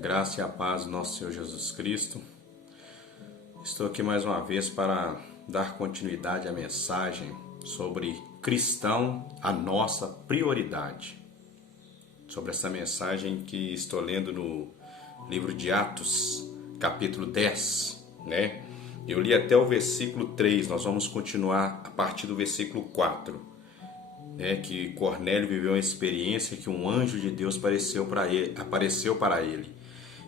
graça e a paz do nosso Senhor Jesus Cristo. Estou aqui mais uma vez para dar continuidade à mensagem sobre cristão, a nossa prioridade. Sobre essa mensagem que estou lendo no livro de Atos, capítulo 10, né? Eu li até o versículo 3, nós vamos continuar a partir do versículo 4. Que Cornélio viveu uma experiência que um anjo de Deus apareceu para ele.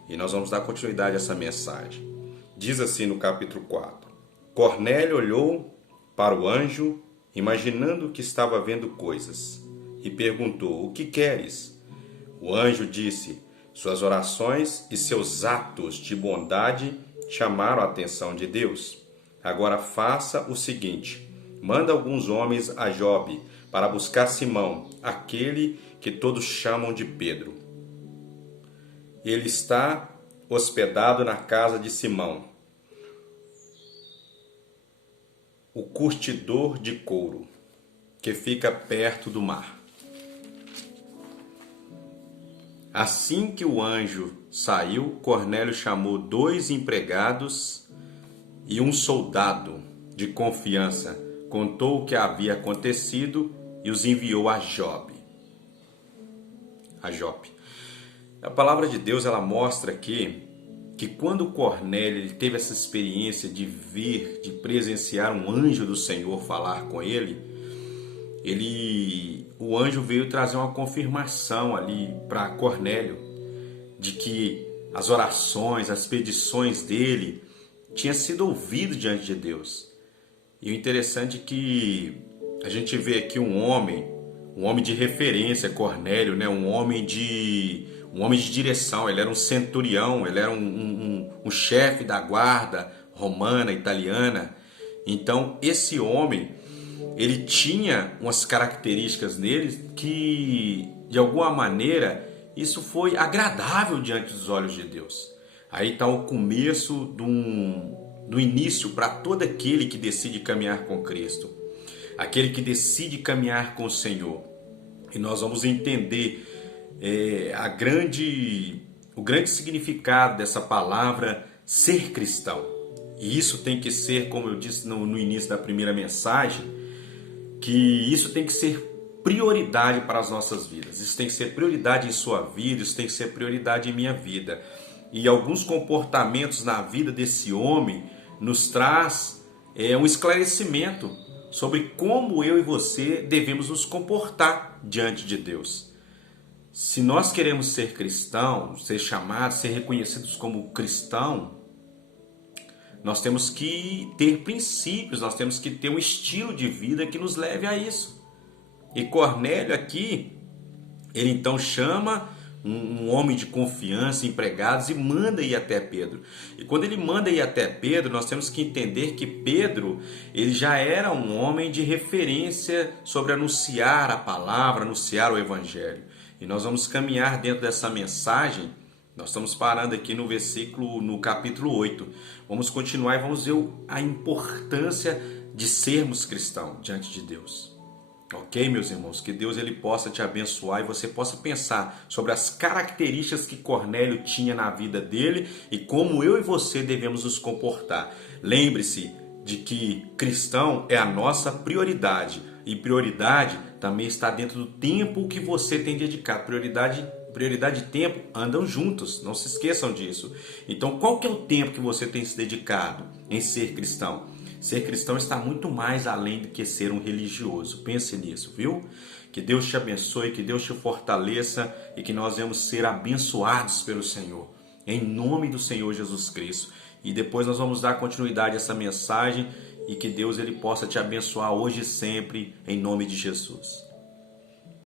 E nós vamos dar continuidade a essa mensagem. Diz assim no capítulo 4: Cornélio olhou para o anjo, imaginando que estava vendo coisas, e perguntou: O que queres? O anjo disse: Suas orações e seus atos de bondade chamaram a atenção de Deus. Agora faça o seguinte: manda alguns homens a Jope para buscar Simão, aquele que todos chamam de Pedro. Ele está hospedado na casa de Simão, o curtidor de couro, que fica perto do mar. Assim que o anjo saiu, Cornélio chamou 2 empregados e um soldado de confiança, contou o que havia acontecido e os enviou a Jope. A palavra de Deus, ela mostra aqui que quando Cornélio ele teve essa experiência de vir, de presenciar um anjo do Senhor falar com ele, o anjo veio trazer uma confirmação ali para Cornélio de que as orações, as petições dele tinham sido ouvidas diante de Deus. E o interessante é que a gente vê aqui um homem de referência, Cornélio, né? um homem de direção. Ele era um centurião, ele era um chefe da guarda romana, italiana. Então, esse homem, ele tinha umas características nele que, de alguma maneira, isso foi agradável diante dos olhos de Deus. Aí está o começo do início para todo aquele que decide caminhar com Cristo, aquele que decide caminhar com o Senhor. E nós vamos entender o grande significado dessa palavra ser cristão. E isso tem que ser, como eu disse no início da primeira mensagem, que isso tem que ser prioridade para as nossas vidas. Isso tem que ser prioridade em sua vida, isso tem que ser prioridade em minha vida. E alguns comportamentos na vida desse homem nos traz um esclarecimento sobre como eu e você devemos nos comportar diante de Deus. Se nós queremos ser cristãos, ser chamados, ser reconhecidos como cristão, nós temos que ter princípios, nós temos que ter um estilo de vida que nos leve a isso. E Cornélio aqui, ele então chama um homem de confiança, empregados, e manda ir até Pedro. E quando ele manda ir até Pedro, nós temos que entender que Pedro, ele já era um homem de referência sobre anunciar a palavra, anunciar o evangelho. E nós vamos caminhar dentro dessa mensagem. Nós estamos parando aqui no capítulo 8. Vamos continuar e vamos ver a importância de sermos cristãos diante de Deus. Ok, meus irmãos? Que Deus ele possa te abençoar e você possa pensar sobre as características que Cornélio tinha na vida dele e como eu e você devemos nos comportar. Lembre-se de que cristão é a nossa prioridade. E prioridade também está dentro do tempo que você tem dedicado. Prioridade e tempo andam juntos, não se esqueçam disso. Então, qual que é o tempo que você tem se dedicado em ser cristão? Ser cristão está muito mais além do que ser um religioso. Pense nisso, viu? Que Deus te abençoe, que Deus te fortaleça e que nós vamos ser abençoados pelo Senhor. Em nome do Senhor Jesus Cristo. E depois nós vamos dar continuidade a essa mensagem e que Deus ele possa te abençoar hoje e sempre, em nome de Jesus.